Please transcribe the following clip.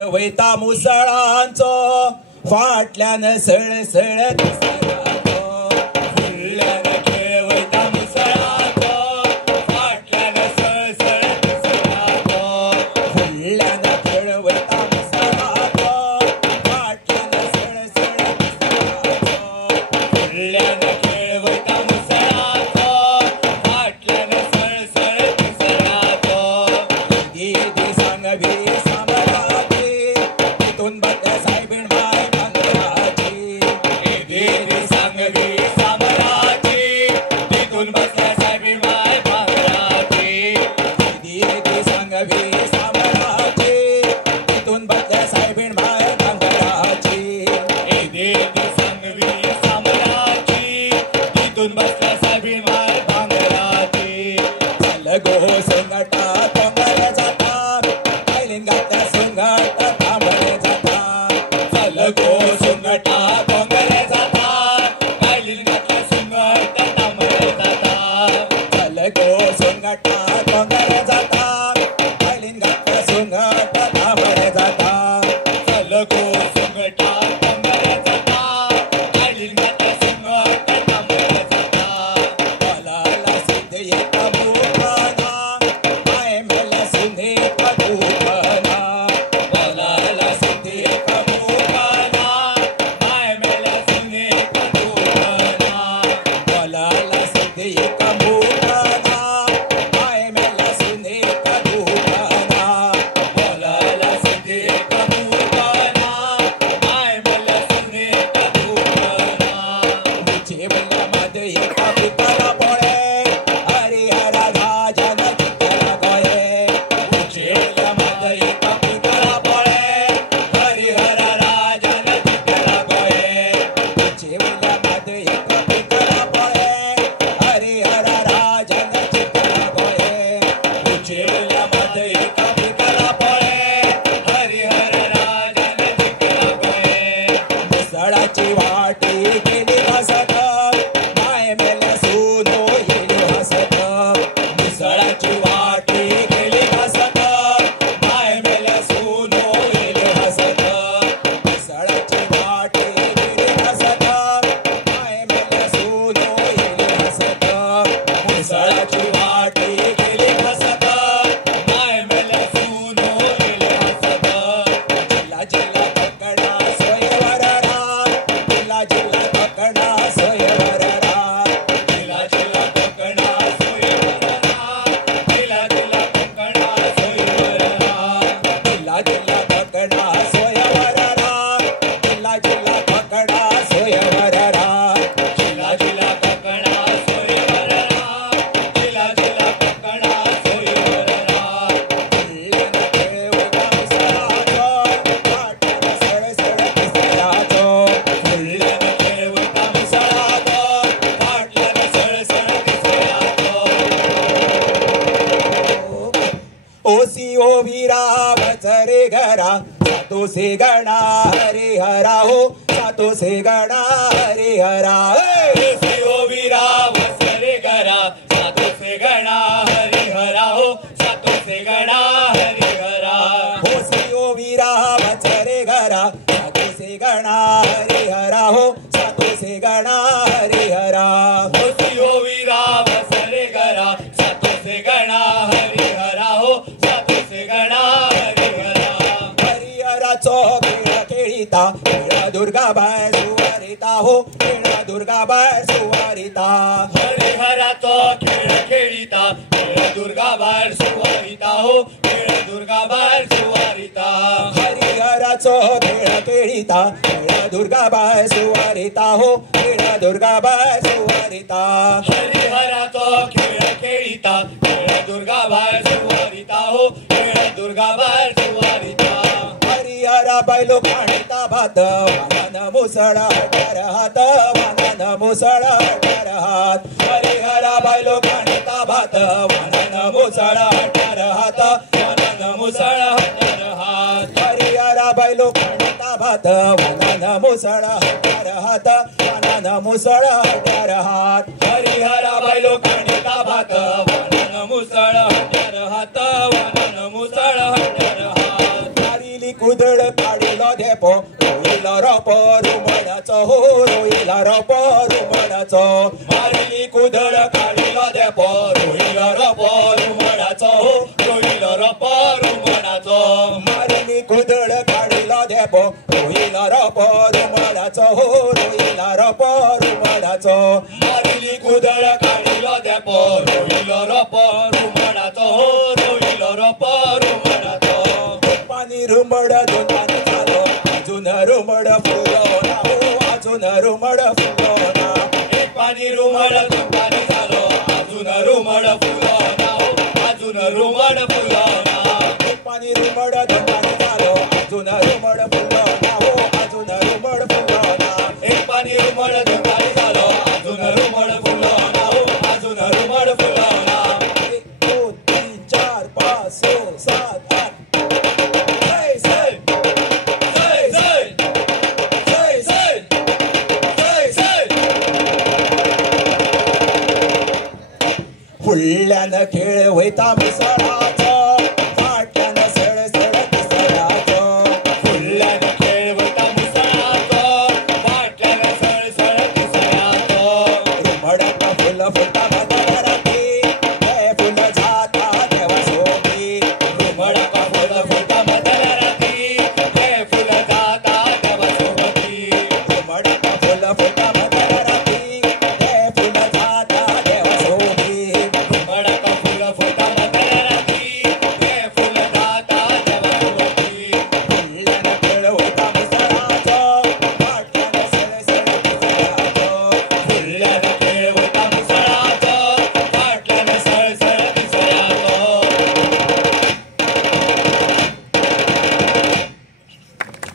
वैता मुसळांचो फाटल्यान सळसळ दिसराचो फुडल्यान खेळ वैता मुसळांचो फाटल्यान सळसळ दिसराचो फुडल्यान खेळ वैता मुसळांचो फाटल्यान सळसळ दिसराचो फुडल्यान खेळ वैता मुसळांचो फाटल्यान सळसळ दिसराचो दीदी सांग भी सातो से गणा हरे हरा हो सातो से गणा हरे हरा ओ वीरा वसरे गरा सातो से गणा हरे हरा हो सातो से गणा हरे हरा हो सी वीरा वसरे गरा सातो से गणा हरे हरा हो सातो से गणा हरे हरा हो सी वीरा वसरे गरा सातो से गणा हरे हरा हो सातो से गणा खेळीता खेळा दुर्गाबाई सुवारिता हो खेळा दुर्गाबाई सुवारिता हरिहराचो खेळ खेळीता खेळ दुर्गाबाई सुवारिता हो खेळ दुर्गाबाई सुवारिता हरिहराचो खेळ खेळीता खेळ दुर्गाबाई सुवारिता हो खेळ दुर्गाबाई सुवारिता हरिहराचो खेळ खेळीता खेळ दुर्गाबाई सुवारिता हो खेळ दुर्गाबाई सुवारिता हरिहरा बैलो खाणीता भात वाहन मुसळ हटार हात वाहन मुसळ हटार हात हरिहरा बैलो खाणीता भात वाहन मुसळ हटार हात वाहन मुसळ हटार हात हरिहरा बैलो खाणीता भात वाहन मुसळ हटार हात वाहन मुसळ हटार हात हरिहरा बैलो खाणीता भात वाहन मुसळ हटार हात वाहन मुसळ हटार हात कुद कुदळ काढिलो देपो रोईला रोपो रुमणाचो हो रोईला रोपो रुमणाचो मारली कुदळ काढिलो देपो रोईला रोपो रुमणाचो हो रोईला रोपो रुमणाचो मारली कुदळ काढिलो देपो रोईला रोपो रुमणाचो हो रोईला रोपो रुमणाचो मारली कुदळ काढिलो देपो रोईला रोपो रुमणाचो हो रोईला रोपो रुमणाचो पाणी रुमड दोन पाणी झालो अजून रुमड फुलवना हो अजून रुमड फुलवना एक पाणी रुमड दोन पाणी झालो अजून रुमड फुलवना हो अजून रुमड फुलवना एक पाणी रुमड दोन पाणी झालो अजून रुमड फुलवना हो अजून रुमड फुलवना एक पाणी रुमड दोन पाणी झालो अजून रुमड फुलवना हो अजून रुमड फुलवना 1 2 3 4 5 6 7 8 फुडल्यान खेळ वयता मिसळ